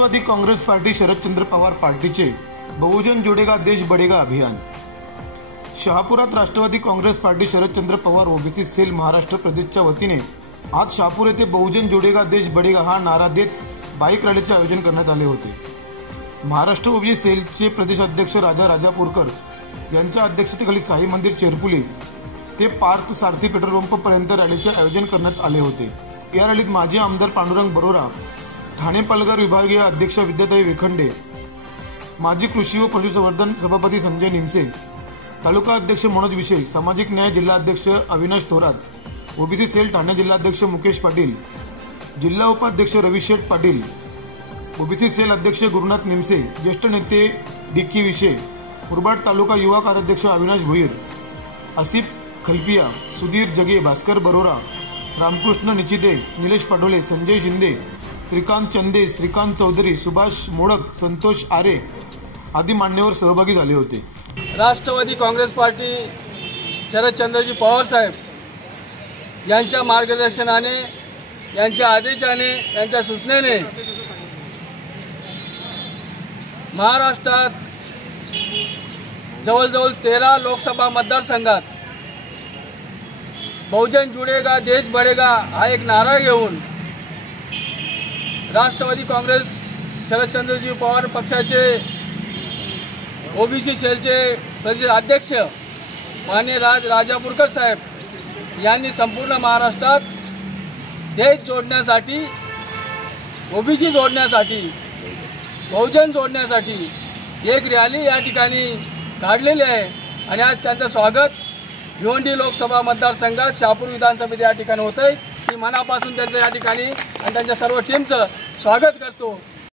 Rashtrawadi Congress party Sharadchandra Pawar पार्टीचे बहुजन जुड़ेगा देश बढ़ेगा अभियान। शहापुरात Rashtravadi Congress party Sharadchandra Pawar OBC cell Maharashtra प्रदेशच्या वतीने आज शहापूर येथे बहुजन जुड़ेगा देश बढ़ेगा हा नारा देत बाईक रॅलीचे आयोजन करण्यात आले होते। महाराष्ट्र ओबीसी सेलचे प्रदेशाध्यक्ष राजा राजापूरकर यांच्या अध्यक्षतेखाली साई मंदिर चेरपुली ते पार्थ सारथी पेट्रोल पंप पर्यंत रॅलीचे आयोजन करण्यात आले होते। या रॅलीत माजी आमदार पांडुरंग बरोरा, ठाणे पालघर विभागीय अध्यक्ष विद्याताई वेखंडे, माजी कृषी व पशुसंवर्धन सभापती संजय निमसे, तालुका अध्यक्ष मनोज विषय, सामाजिक न्याय जिल्हा अध्यक्ष अविनाश थोरात, ओबीसी सेल ठाणे जिल्हाध्यक्ष मुकेश पाटील, जिल्हा उपाध्यक्ष रविशेठ पाटील, ओबीसी सेल अध्यक्ष गुरुनाथ निमसे, ज्येष्ठ नेते डिक्की विषय, मुरबाड तालुका युवा कार्याध्यक्ष अविनाश भोईर, आसिफ खलफिया, सुधीर जगे, भास्कर बरोरा, रामकृष्ण निचिते, निलेश पाटोले, संजय शिंदे, श्रीकांत चंदे, श्रीकांत चौधरी, सुभाष मोडक, संतोष आरे आदी मान्यवर सहभागी झाले होते। राष्ट्रवादी काँग्रेस पार्टी शरदचंद्रजी पवार साहेब यांच्या मार्गदर्शनाने, यांच्या आदेशाने, यांच्या सूचनेने महाराष्ट्रात जवळजवळ 13 लोकसभा मतदारसंघात बहुजन जुड़ेगा देश बढ़ेगा हा एक नारा घेऊन राष्ट्रवादी काँग्रेस शरदचंद्रजी पवार पक्षाचे ओबीसी सेलचे प्रदेश अध्यक्ष माननीय राजापूरकर साहेब यांनी संपूर्ण महाराष्ट्रात देश जोडण्यासाठी, ओबीसी जोडण्यासाठी, बहुजन जोडण्यासाठी एक रॅली या ठिकाणी काढलेली आहे आणि आज त्यांचं स्वागत भिवंडी लोकसभा मतदारसंघात शहापूर विधानसभेत या ठिकाणी होत आहे। मी मनापासून त्यांचं या ठिकाणी आणि त्यांच्या सर्व टीमचं स्वागत करतो।